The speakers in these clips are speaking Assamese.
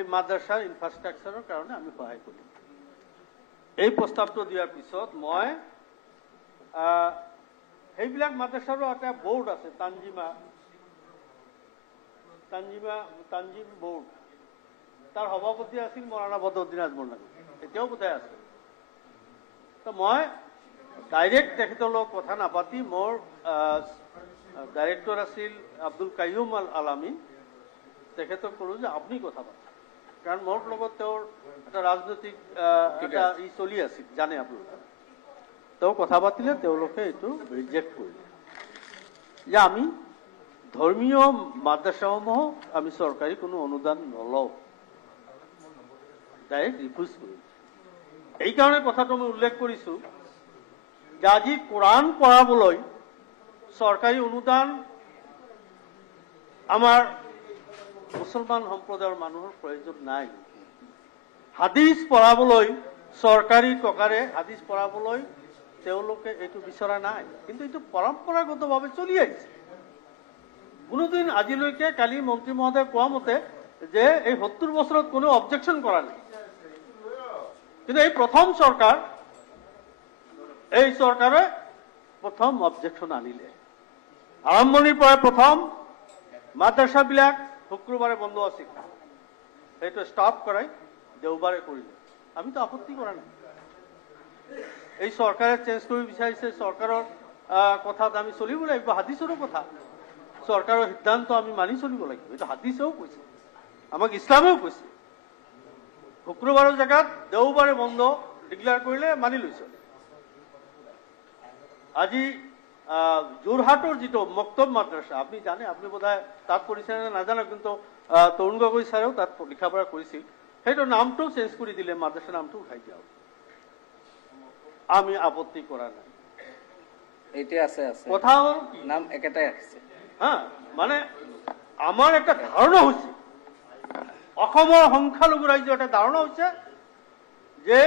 এই মাদ্ৰাছাৰ ইনফ্ৰাষ্ট্ৰাকচাৰৰ কাৰণে আমি সহায় কৰিম। এই প্ৰস্তাৱটো দিয়াৰ পিছত মই সেইবিলাক মাদ্ৰাছাৰো এটা বোৰ্ড আছে, তানজিম বোৰ্ড, তাৰ সভাপতি আছিল মৌলানা বদৰুদ্দিন আজমল নগৰ, এতিয়াও বোধহয় আছে। তো মই ডাইৰেক্ট তেখেতৰ লগত কথা নাপাতি মোৰ ডাইৰেক্টৰ আছিল আব্দুল কাইয়ুম আল আলামিন, তেখেতক ক'লো যে আপুনি কথা পাতে, কাৰণ মোৰ লগত তেওঁৰ এটা ৰাজনৈতিক এটা চলি আছিল, জানে আপোনালোকে। তেওঁ কথা পাতিলে, তেওঁলোকে এইটো ৰিজেক্ট কৰিলে যে আমি ধৰ্মীয় মাদ্ৰাছাসমূহক আমি চৰকাৰী কোনো অনুদান নলওঁ, ডাইৰেক্ট ৰিফিউজ কৰিম। এইকাৰণে কথাটো মই উল্লেখ কৰিছোঁ যে আজি কোৰাণ পঢ়াবলৈ চৰকাৰী অনুদান আমাৰ মুছলমান সম্প্ৰদায়ৰ মানুহৰ প্ৰয়োজন নাই। হাদিছ পঢ়াবলৈ চৰকাৰী টকাৰে হাদিছ পঢ়াবলৈ তেওঁলোকে এইটো বিচৰা নাই, কিন্তু এইটো পৰম্পৰাগতভাৱে চলি আহিছে। কোনোদিন আজিলৈকে কালি মন্ত্ৰী মহোদয়ে কোৱা মতে যে এই 70 বছৰত কোনো অবজেকশ্যন কৰা নাই, কিন্তু এই প্ৰথম চৰকাৰ, এই চৰকাৰে প্ৰথম অবজেকশ্যন আনিলে। আৰম্ভণিৰ পৰা প্ৰথম মাদ্ৰাছাবিলাক শুক্ৰবাৰে বন্ধ আছিল, সেইটো ষ্টপ কৰাই দেওবাৰে কৰিলে। আমিতো আপত্তি কৰা নাই। এই চৰকাৰে চেঞ্জ কৰিব বিচাৰিছে, চৰকাৰৰ কথাত আমি চলিব লাগিব, হাদিছৰো কথা, চৰকাৰৰ সিদ্ধান্ত আমি মানি চলিব লাগিব। এইটো হাদিছেও কৈছে, আমাক ইছলামেও কৈছে। শুক্ৰবাৰৰ জেগাত দেওবাৰে বন্ধ ডিক্লেয়াৰ কৰিলে, মানি লৈছে। আজি যোৰহাটৰ যিটো মক্তব মাদ্ৰাছা, আপুনি জানে, আপুনি বোধহয় তাত পঢ়িছে নে নাজানো, কিন্তু তৰুণ গগৈ ছাৰেও তাত লিখা পঢ়া কৰিছিল। সেইটো নামটো চেঞ্জ কৰি দিলে, মাদ্ৰাছা নামটো উঠাই দিয়া। আমি আপত্তি কৰা নাই। এতিয়া আছে কথা হ'ল নাম একেটাই আছে। মানে আমাৰ একটা ধাৰণা হৈছে, অসমৰ সংখ্যালঘু ৰাজ্যৰ এটা ধাৰণা হৈছে যে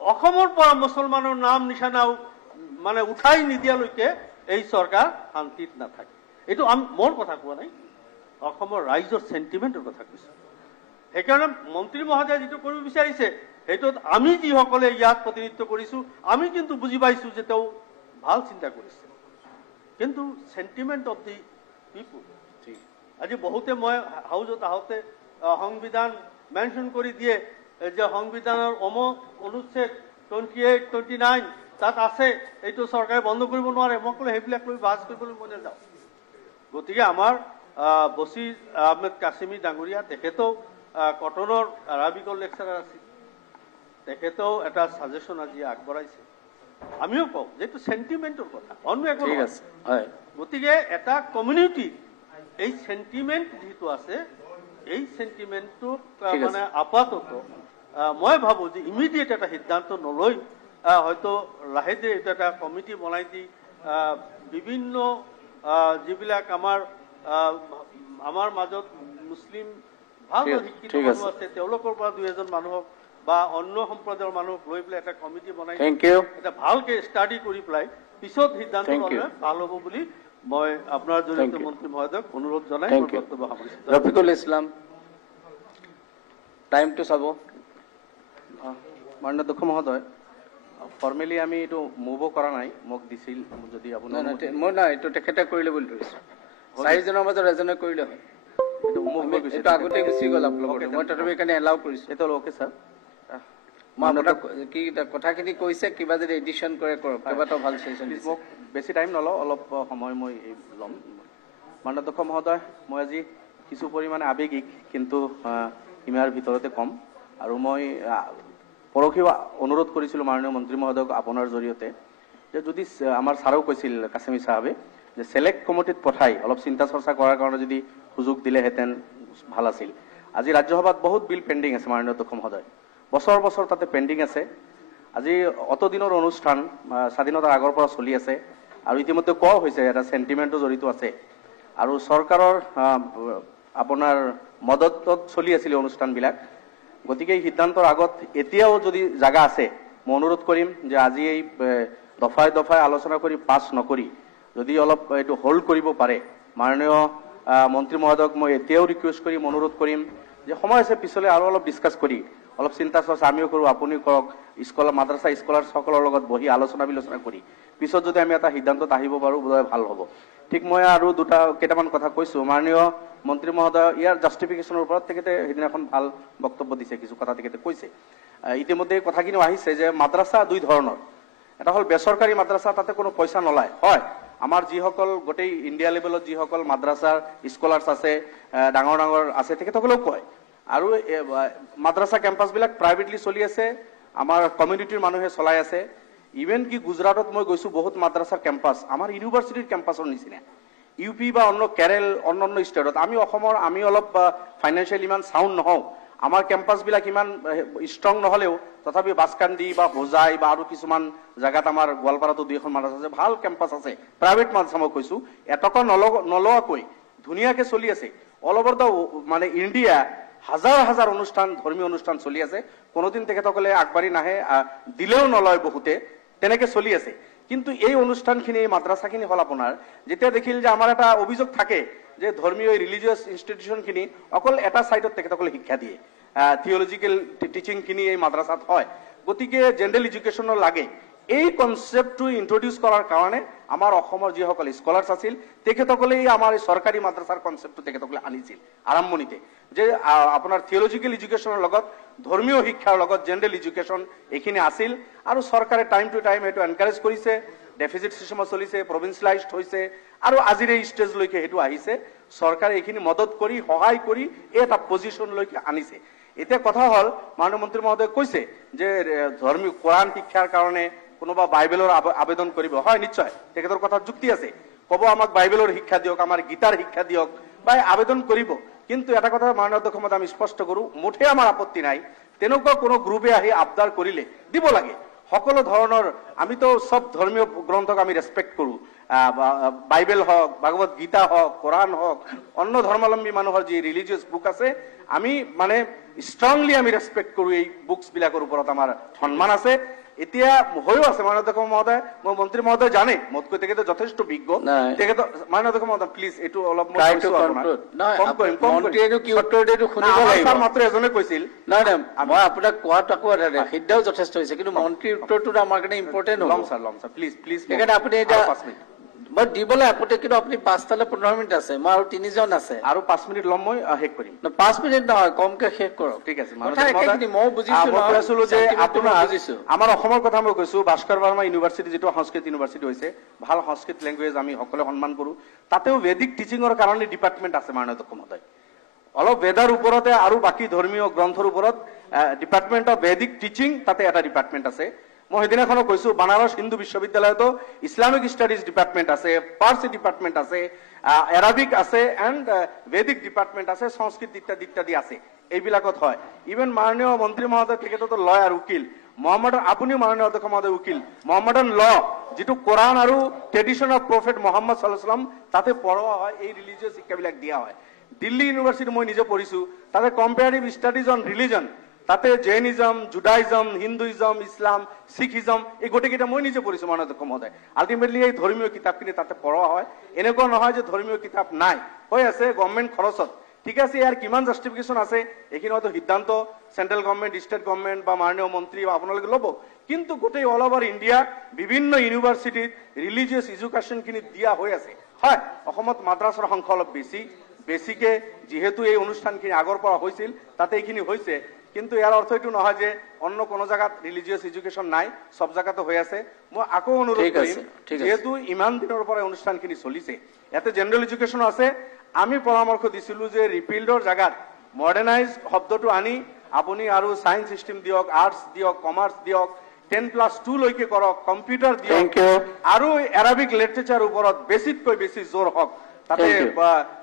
অসমৰ পৰা মুছলমানৰ নাম নিশানা মানে উঠাই নিদিয়ালৈকে এই চৰকাৰ শান্তিত নাথাকে। এইটো মোৰ কথা কোৱা নাই, অসমৰ ৰাইজৰ চেণ্টিমেণ্টৰ কথা কৈছো। সেইকাৰণে মন্ত্ৰী মহোদয়ে যিটো কৰিব বিচাৰিছে, সেইটোত আমি যিসকলে ইয়াত প্ৰতিনিধিত্ব কৰিছো, আমি কিন্তু বুজি পাইছো যে তেওঁ ভাল চিন্তা কৰিছে, কিন্তু চেণ্টিমেণ্ট অফ দি পিপুল। আজি বহুতে মই হাউজত আহোঁতে সংবিধান মেনশ্যন কৰি দিয়ে যে সংবিধানৰ অনুচ্ছেদ 28, 29 তাত আছে, এইটো চৰকাৰে বন্ধ কৰিব নোৱাৰে। মই ক'লো সেইবিলাক লৈ বাছ কৰিবলৈ মই নাযাওঁ। গতিকে আমাৰ বছিৰ আহমেদ কাছিমি ডাঙৰীয়া, তেখেতেও কটনৰ আৰবিকৰ লেকচাৰাৰ আছিল, তেখেতেও এটা ছাজেশ্যন আজি আগবঢ়াইছে। আমিও কওঁ যে এইটো চেণ্টিমেণ্টৰ কথা, অন্য একো নহয়। গতিকে এটা কমিউনিটি এই চেণ্টিমেণ্ট যিটো আছে, এই চেণ্টিমেণ্টটোক মানে আপাতত মই ভাবোঁ যে ইমিডিয়েট এটা সিদ্ধান্ত নলৈ হয়তো লাহে ধীৰে এইটো এটা কমিটি বনাই দি বিভিন্ন যিবিলাক আমাৰ মাজত মুছলিম ভাল শিক্ষিত মানুহ আছে, তেওঁলোকৰ পৰা 2-এজন মানুহক বা অন্য সম্প্ৰদায়ৰ মানুহক লৈ পেলাই এটা কমিটি বনাই এটা ভালকে ষ্টাডি কৰি পেলাই পিছত সিদ্ধান্ত ল'লে ভাল হ'ব বুলি মই আপোনাৰ জৰিয়তে মন্ত্ৰী মহোদয়ক অনুৰোধ জনাই বক্তব্য সামৰিছোঁ। ৰফিকুল ইছলাম, টাইমটো চাব। মাননীয় অধ্যক্ষ মহোদয়, ফৰ্মেলি আমি এইটো মুভো কৰা নাই, মোক দিছিল যদি আপোনাৰ মই নাই, এইটো তেখেতে কৰিলে বুলি ধৰিছোঁ। 4জনৰ মাজত এজনে কৰিলে হয়, এইটো আগতে গুচি গ'ল আপোনালোকৰ, মই তথাপি সেইকাৰণে এলাউ কৰিছোঁ। এইটো অ'কে ছাৰ, মই আপোনাক কি কথাখিনি কৈছে, কিবা যদি এডিশ্যন কৰে কৰক, কেইবাটাও ভাল চেশ্যন। মোক বেছি টাইম নলওঁ, অলপ সময় মই ল'ম। মাননীয় অধ্যক্ষ মহোদয়, মই আজি কিছু পৰিমাণে আৱেগিক, কিন্তু সীমাৰ ভিতৰতে কম। আৰু মই পৰহি অনুৰোধ কৰিছিলোঁ মাননীয় মন্ত্ৰী মহোদয়ক আপোনাৰ জৰিয়তে, যে যদি আমাৰ ছাৰেও কৈছিল কাছিমি চাহাবে যে ছেলেক্ট কমিটিত পঠাই অলপ চিন্তা চৰ্চা কৰাৰ কাৰণে যদি সুযোগ দিলেহেঁতেন ভাল আছিল। আজি ৰাজ্যসভাত বহুত বিল পেণ্ডিং আছে মাননীয় অধ্যক্ষ মহোদয়, বছৰ বছৰ তাতে পেণ্ডিং আছে। আজি অতদিনৰ অনুষ্ঠান স্বাধীনতাৰ আগৰ পৰা চলি আছে, আৰু ইতিমধ্যে কোৱা হৈছে এটা চেণ্টিমেণ্টো জড়িত আছে, আৰু চৰকাৰৰ আপোনাৰ মদতত চলি আছিলে অনুষ্ঠানবিলাক। গতিকে এই সিদ্ধান্তৰ আগত এতিয়াও যদি জাগা আছে, মই অনুৰোধ কৰিম যে আজি এই দফাই দফাই আলোচনা কৰি পাছ নকৰি যদি অলপ এইটো হোল্ড কৰিব পাৰে, মাননীয় মন্ত্ৰী মহোদয়ক মই এতিয়াও ৰিকুৱেষ্ট কৰিম, অনুৰোধ কৰিম যে সময় আছে পিছলৈ আৰু অলপ ডিছকাছ কৰি অলপ চিন্তা চৰ্চা আমিও কৰোঁ, আপুনিও কৰক, স্কুলৰ মাদ্ৰাছা স্কলাৰসকলৰ লগত বহি আলোচনা বিলোচনা কৰি পিছত যদি আমি এটা সিদ্ধান্তত আহিব পাৰোঁ বোধহয় ভাল হ'ব। ঠিক মই আৰু কেইটামান কথা কৈছোঁ। মাননীয় মন্ত্ৰী মহোদয় ইয়াৰ জাষ্টিফিকেশ্যনৰ ওপৰত তেখেতে সেইদিনাখন ভাল বক্তব্য দিছে, কিছু কথা তেখেতে কৈছে। ইতিমধ্যে কথাখিনিও আহিছে যে মাদ্ৰাছা দুই ধৰণৰ, এটা হ'ল বেচৰকাৰী মাদ্ৰাছা, তাতে কোনো পইচা নলয়। হয়, আমাৰ যিসকল গোটেই ইণ্ডিয়া লেভেলত যিসকল মাদ্ৰাছাৰ স্কলাৰ্ছ আছে, ডাঙৰ ডাঙৰ আছে, তেখেতসকলেও কয়। আৰু মাদ্ৰাছা কেম্পাছবিলাক প্ৰাইভেটলি চলি আছে, আমাৰ কমিউনিটিৰ মানুহে চলাই আছে। ইভেন কি গুজৰাটত মই গৈছোঁ, বহুত মাদ্ৰাছাৰ কেম্পাছ আমাৰ ইউনিভাৰ্চিটিৰ কেম্পাছৰ নিচিনা। ইউ পি বা অন্য কেৰেল অন্যান্য ষ্টেটত, আমি অলপ ফাইনেন্সিয়েলি ইমান চাউণ্ড নহওঁ, আমাৰ কেম্পাছবিলাক ইমান ষ্ট্ৰং নহ'লেও তথাপি বাছকান্দি বা হোজাই বা আৰু কিছুমান জেগাত আমাৰ গোৱালপাৰাতো দুই এখন মাদ্ৰাছা আছে, ভাল কেম্পাছ আছে, প্ৰাইভেট মাদ্ৰাছা মই কৈছোঁ, এটকা নলোৱাকৈ ধুনীয়াকৈ চলি আছে। অল অভাৰ দ্য মানে ইণ্ডিয়া হাজাৰ হাজাৰ অনুষ্ঠান, ধৰ্মীয় অনুষ্ঠান চলি আছে। কোনোদিন তেখেতসকলে আগবাঢ়ি নাহে, দিলেও নলয় বহুতে, তেনেকে চলি আছে। কিন্তু এই অনুষ্ঠানখিনি, এই মাদ্ৰাছাখিনি হ'ল আপোনাৰ, যেতিয়া দেখিল যে আমাৰ এটা অভিযোগ থাকে যে ধৰ্মীয় ৰিলিজিয়াছ ইনষ্টিটিউশ্যনখিনি অকল এটা ছাইডত তেখেতসকলে শিক্ষা দিয়ে, থিঅলজিকেল টিচিংখিনি এই মাদ্ৰাছাত হয়, গতিকে জেনেৰেল এডুকেশ্যনৰ লাগে। এই কনচেপ্টটো ইন্ট্ৰডিউচ কৰাৰ কাৰণে আমাৰ অসমৰ যিসকল স্কলাৰ্ছ আছিল তেখেতসকলেই আমাৰ এই চৰকাৰী মাদ্ৰাছাৰ কনচেপ্টটো তেখেতসকলে আনিছিল আৰম্ভণিতে, যে আপোনাৰ থিঅলজিকেল এডুকেশ্যনৰ লগত ধৰ্মীয় শিক্ষাৰ লগত জেনেৰেল এডুকেশ্যন এইখিনি আছিল। আৰু চৰকাৰে টাইম টু টাইম সেইটো এনকাৰেজ কৰিছে, ডেফিচিট চিষ্টেমত চলিছে, প্ৰভিন্সিয়েলাইজড হৈছে, আৰু আজিৰ এই ষ্টেজলৈকে সেইটো আহিছে। চৰকাৰে এইখিনি মদত কৰি, সহায় কৰি এই এটা পজিশ্যনলৈকে আনিছে। এতিয়া কথা হ'ল, মাননীয় মন্ত্ৰী মহোদয়ে কৈছে যে ধৰ্মীয় কোৰাণ শিক্ষাৰ কাৰণে কোনোবা বাইবেলৰ আবেদন কৰিব। হয়, নিশ্চয় তেখেতৰ কথাত যুক্তি আছে, ক'ব আমাক বাইবেলৰ শিক্ষা দিয়ক, আমাৰ গীতাৰ শিক্ষা দিয়ক, বা আবেদন কৰিব। কিন্তু এটা কথা মাননীয় অধ্যক্ষ মহোদয় আমি স্পষ্ট কৰোঁ, মুঠে আমাৰ আপত্তি নাই, তেনেকুৱা কোনো গ্ৰুপে আহি আবদাৰ কৰিলে দিব লাগে। সকলো ধৰণৰ, আমিতো সব ধৰ্মীয় গ্ৰন্থক আমি ৰেচপেক্ট কৰোঁ, বাইবেল হওক, ভাগৱত গীতা হওক, কোৰাণ হওক, অন্য ধৰ্মাৱলম্বী মানুহৰ যি ৰিলিজিয়াছ বুক আছে, আমি মানে ষ্ট্ৰংলি আমি ৰেচপেক্ট কৰোঁ। এই বুকছবিলাকৰ ওপৰত আমাৰ সন্মান আছে। এতিয়া হৈও আছে মাননীয় অধ্যক্ষ মহোদয়, মই মন্ত্ৰী মহোদয় জানে মোতকৈ তেখেতে যথেষ্ট বিজ্ঞ, তেখেতে মাননীয় অধ্যক্ষ মহোদয় প্লিজ এইটো অলপ মাত্ৰ এজনে কৈছিল। মই আপোনাক কোৱাত আকৌ সিদ্ধাও যথেষ্ট হৈছে, কিন্তু মন্ত্ৰীৰ উত্তৰটো আমাৰ কাৰণে ইম্পৰ্টেণ্ট ল'ম ছাৰ, ল'ম ছাৰ, প্লিজ প্লিজ। সেইকাৰণে আপুনি এতিয়া মই দিবলৈ আপত্তি, কিন্তু আপুনি 5টালৈ 15 মিনিট আছে, মই আৰু 3জন আছে, আৰু 5 মিনিট ল'ম, মই শেষ কৰিম। 5 মিনিট নহয়, কমকে শেষ কৰক। ঠিক আছে, মই বুজিছো যে আমাৰ অসমৰ কথা মই কৈছো, ভাস্কৰ বৰ্মা ইউনিভাৰ্চিটি যিটো সংস্কৃত ইউনিভাৰ্চিটি হৈছে, ভাল সংস্কৃত লেংগুৱেজ আমি সকলোৱে সন্মান কৰোঁ। তাতেও বেদিক টিচিঙৰ কাৰণে ডিপাৰ্টমেণ্ট আছে মাননীয় অধ্যক্ষ মহোদয়, অলপ বেদৰ ওপৰতে আৰু বাকী ধৰ্মীয় গ্ৰন্থৰ ওপৰত ডিপাৰ্টমেণ্ট অফ বেদিক টিচিং, তাতে এটা ডিপাৰ্টমেণ্ট আছে। মই সেইদিনাখনো কৈছো, বানাৰস হিন্দু বিশ্ববিদ্যালয়তো ইছলামিক ষ্টাডিজ ডিপাৰ্টমেণ্ট আছে, পাৰ্চি ডিপাৰ্টমেণ্ট আছে, এৰাবিক আছে, এণ্ড বেদিক ডিপাৰ্টমেণ্ট আছে, সংস্কৃত ইত্যাদি ইত্যাদি আছে। এইবিলাকত হয়। ইভেন মাননীয় মন্ত্ৰী মহোদয় তেখেততো লয়াৰ, উকিল, আপুনিও মাননীয় অধ্যক্ষ মহোদয় উকিল, মহম্মদন ল, যিটো কোৰাণ আৰু ট্ৰেডিশ্যন অফ প্ৰফেট মহম্মদ সাল্লাল্লাহু আলাইহি ওয়াসাল্লাম তাতে পঢ়োৱা হয়, এই ৰিলিজিয়াছ শিক্ষাবিলাক দিয়া হয়। দিল্লী ইউনিভাৰ্চিটি মই নিজে পঢ়িছোঁ, তাতে কম্পেয়াৰিভ ষ্টাডিজ অন ৰিলিজন, তাতে জৈনিজম, জুডাইজম, হিন্দুইজম, ইছলাম, শিখিজম, এই গোটেইকেইটা মই নিজে পঢ়িছোঁ মাননীয় অধ্যক্ষ মহোদয়। আল্টিমেটলি এই ধৰ্মীয় কিতাপখিনি তাতে পঢ়োৱা হয়। এনেকুৱা নহয় যে ধৰ্মীয় কিতাপ নাই, হৈ আছে গভৰ্ণমেণ্ট খৰচত। ঠিক আছে, ইয়াৰ কিমান জাষ্টিফিকেশ্যন আছে এইখিনি হয়তো সিদ্ধান্ত চেন্ট্ৰেল গভৰ্ণমেণ্ট, ষ্টেট গভৰ্ণমেণ্ট বা মাননীয় মন্ত্ৰী বা আপোনালোকে ল'ব। কিন্তু গোটেই অল অভাৰ ইণ্ডিয়া বিভিন্ন ইউনিভাৰ্চিটিত ৰিলিজিয়াছ এডুকেশ্যনখিনি দিয়া হৈ আছে। হয়, অসমত মাদ্ৰাছাৰ সংখ্যা অলপ বেছিকে, যিহেতু এই অনুষ্ঠানখিনি আগৰ পৰা হৈছিল তাতে এইখিনি হৈছে। কিন্তু ইয়াৰ অৰ্থ এইটো নহয় যে অন্য কোনো জায়গাত ৰিলিজিয়াছ এডুকেশ্যন নাই, সব জায়গাতে হৈ আছে। মই আকৌ অনুৰোধ কৰিম, যেহেতু ইমান দিনৰ পৰা অনুষ্ঠানখিনি চলিছে, ইয়াতে জেনেৰেল এডুকেশ্যন আছে, আমি পৰামৰ্শ দিছিলোঁ যে ৰিপিল্ডৰ জাগাত মডাৰ্ণাইজ শব্দটো আনি আপুনি আৰু ছায়েন্স চিষ্টেম দিয়ক, আৰ্টছ দিয়ক, কমাৰ্চ দিয়ক, 10+2 লৈকে কৰক, কম্পিউটাৰ দিয়ক, আৰু এৰাবিক লিটাৰেচাৰ ওপৰত বেছিতকৈ বেছি জোৰ হওক। তাতে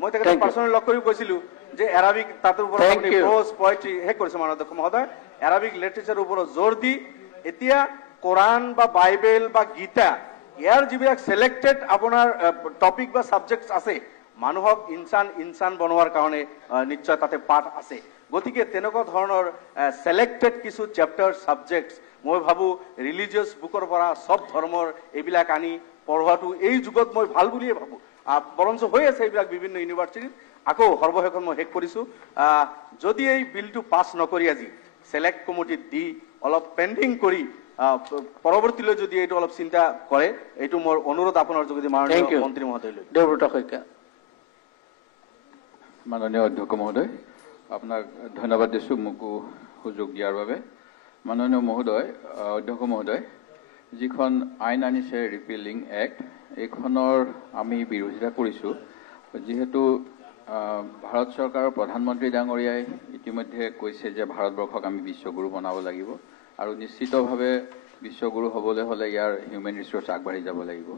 মই তেখেতক পাৰ্চনেলি লগ কৰি কৈছিলোঁ যে এৰাবিক তাতে ওপৰত প্ৰ'জ, পয়েট্ৰি শেষ কৰিছে মাননীয় অধ্যক্ষ মহোদয়, এৰাবিক লিটাৰেচাৰৰ ওপৰত জোৰ দি এতিয়া কোৰাণ বা বাইবেল বা গীতা, ইয়াৰ যিবিলাক চিলেক্টেড আপোনাৰ টপিক বা ছাবজেক্ট আছে, মানুহক ইনচান বনোৱাৰ কাৰণে নিশ্চয় তাতে পাঠ আছে। গতিকে তেনেকুৱা ধৰণৰ চিলেক্টেড কিছু চেপ্টাৰ ছাবজেক্টছ মই ভাবোঁ ৰিলিজিয়াছ বুকৰ পৰা সব ধৰ্মৰ এইবিলাক আনি পঢ়োৱাটো এই যুগত মই ভাল বুলিয়ে ভাবোঁ। বৰঞ্চ হৈ আছে এইবিলাক বিভিন্ন ইউনিভাৰ্চিটিত। আকৌ সৰ্বশেষত মই শেষ কৰিছোঁ, যদি এই বিলটো পাছ নকৰি আজি ছিলেক্ট কমিটিত দি অলপ পেণ্ডিং কৰি পৰৱৰ্তীলৈ যদি এইটো অলপ চিন্তা কৰে, এইটো মোৰ অনুৰোধ আপোনাৰ যোগেদি মাননীয় মন্ত্ৰী মহোদয়লৈ। দেৱব্ৰত শইকীয়া। মাননীয় অধ্যক্ষ মহোদয়, আপোনাক ধন্যবাদ দিছোঁ মোকো সুযোগ দিয়াৰ বাবে। মাননীয় মহোদয়, অধ্যক্ষ মহোদয়, যিখন আইন আনিছে ৰিপিলিং এক্ট, এইখনৰ আমি বিৰোধিতা কৰিছোঁ। যিহেতু ভাৰত চৰকাৰৰ প্ৰধানমন্ত্ৰী ডাঙৰীয়াই ইতিমধ্যে কৈছে যে ভাৰতবৰ্ষক আমি বিশ্বগুৰু বনাব লাগিব, আৰু নিশ্চিতভাৱে বিশ্বগুৰু হ'বলৈ হ'লে ইয়াৰ হিউমেন ৰিচোৰ্চ আগবাঢ়ি যাব লাগিব।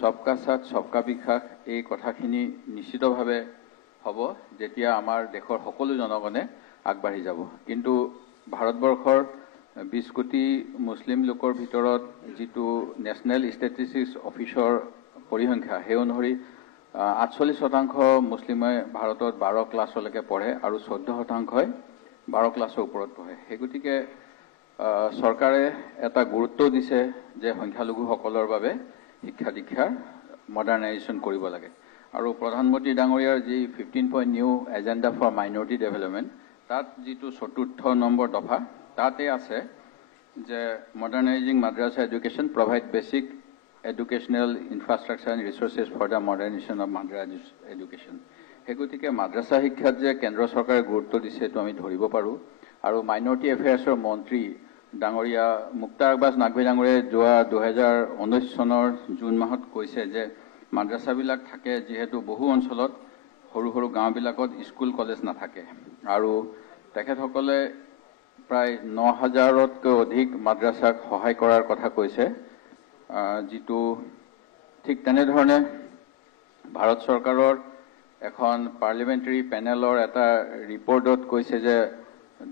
সবকা সাথ সবকা বিকাশ এই কথাখিনি নিশ্চিতভাৱে হ'ব যেতিয়া আমাৰ দেশৰ সকলো জনগণে আগবাঢ়ি যাব। কিন্তু ভাৰতবৰ্ষৰ 20 কোটি মুছলিম লোকৰ ভিতৰত যিটো নেশ্যনেল ষ্টেটিষ্টিক্স অফিচৰ পৰিসংখ্যা, সেই অনুসৰি 48% মুছলিমে ভাৰতত 12 ক্লাছলৈকে পঢ়ে আৰু 14%ই 12 ক্লাছৰ ওপৰত পঢ়ে। সেই গতিকে চৰকাৰে এটা গুৰুত্ব দিছে যে সংখ্যালঘুসকলৰ বাবে শিক্ষা দীক্ষাৰ মডাৰ্ণাইজেশ্যন কৰিব লাগে। আৰু প্ৰধানমন্ত্ৰী ডাঙৰীয়াৰ যি 15 point new agenda for minority development, তাত যিটো 4 নম্বৰ দফা, তাতে আছে যে modernising madrasa education, provide basic educational infrastructure and resources for the modernisation of madrasa education. সেই গতিকে মাদ্ৰাছা শিক্ষাত যে কেন্দ্ৰ চৰকাৰে গুৰুত্ব দিছে এইটো আমি ধৰিব পাৰোঁ। আৰু মাইনৰিটি এফেয়াৰ্ছৰ মন্ত্ৰী ডাঙৰীয়া মুক্তাৰ আব্বাছ নাকভি ডাঙৰীয়াই যোৱা 2019 চনৰ জুন মাহত কৈছে যে মাদ্ৰাছাবিলাক থাকে যিহেতু বহু অঞ্চলত সৰু সৰু গাঁওবিলাকত স্কুল কলেজ নাথাকে, আৰু তেখেতসকলে প্ৰায় 9,000তকৈ অধিক মাদ্ৰাছাক সহায় কৰাৰ কথা কৈছে। যিটো ঠিক তেনেধৰণে ভাৰত চৰকাৰৰ এখন পাৰ্লিমেণ্টাৰী পেনেলৰ এটা ৰিপৰ্টত কৈছে যে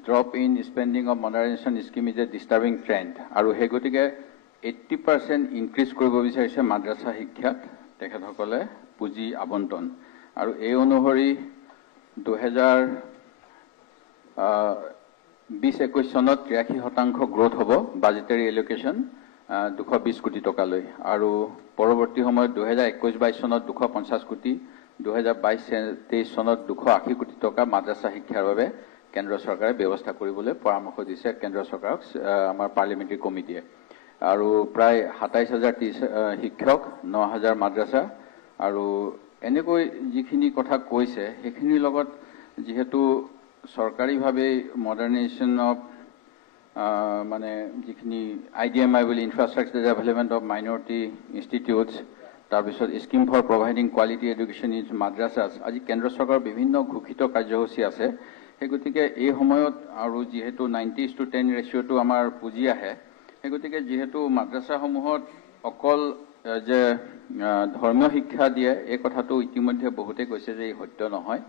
drop in spending of modernisation scheme is a disturbing trend, আৰু সেই গতিকে 80% ইনক্ৰিজ কৰিব বিচাৰিছে মাদ্ৰাছা শিক্ষাত তেখেতসকলে পুঁজি আবণ্টন। আৰু এই অনুসৰি 2020-21 চনত 83% গ্ৰোথ হ'ব বাজেটাৰী এলোকেশ্যন 220 কোটি টকালৈ, আৰু পৰৱৰ্তী সময়ত 2021-22 চনত 250 কোটি, 2022-23 চনত 280 কোটি টকা মাদ্ৰাছা শিক্ষাৰ বাবে কেন্দ্ৰ চৰকাৰে ব্যৱস্থা কৰিবলৈ পৰামৰ্শ দিছে কেন্দ্ৰ চৰকাৰক আমাৰ পাৰ্লিমেণ্টাৰী কমিটিয়ে। আৰু প্ৰায় 27,030 শিক্ষক, 9,000 মাদ্ৰাছা, আৰু এনেকৈ যিখিনি কথা কৈছে সেইখিনিৰ লগত যিহেতু চৰকাৰীভাৱে মডাৰ্ণাইজেশ্যন অফ মানে যিখিনি IDMI বুলি infrastructure development of minority institutes, তাৰপিছত scheme for providing quality education in madrasas, আজি কেন্দ্ৰ চৰকাৰৰ বিভিন্ন ঘোষিত কাৰ্যসূচী আছে। সেই গতিকে এই সময়ত আৰু যিহেতু 90:10 ৰেচিঅ'টো আমাৰ পুঁজি আহে, সেই গতিকে যিহেতু মাদ্ৰাছাসমূহত অকল যে ধৰ্মীয় শিক্ষা দিয়ে এই কথাটো ইতিমধ্যে বহুতে কৈছে যে এই সত্য নহয়।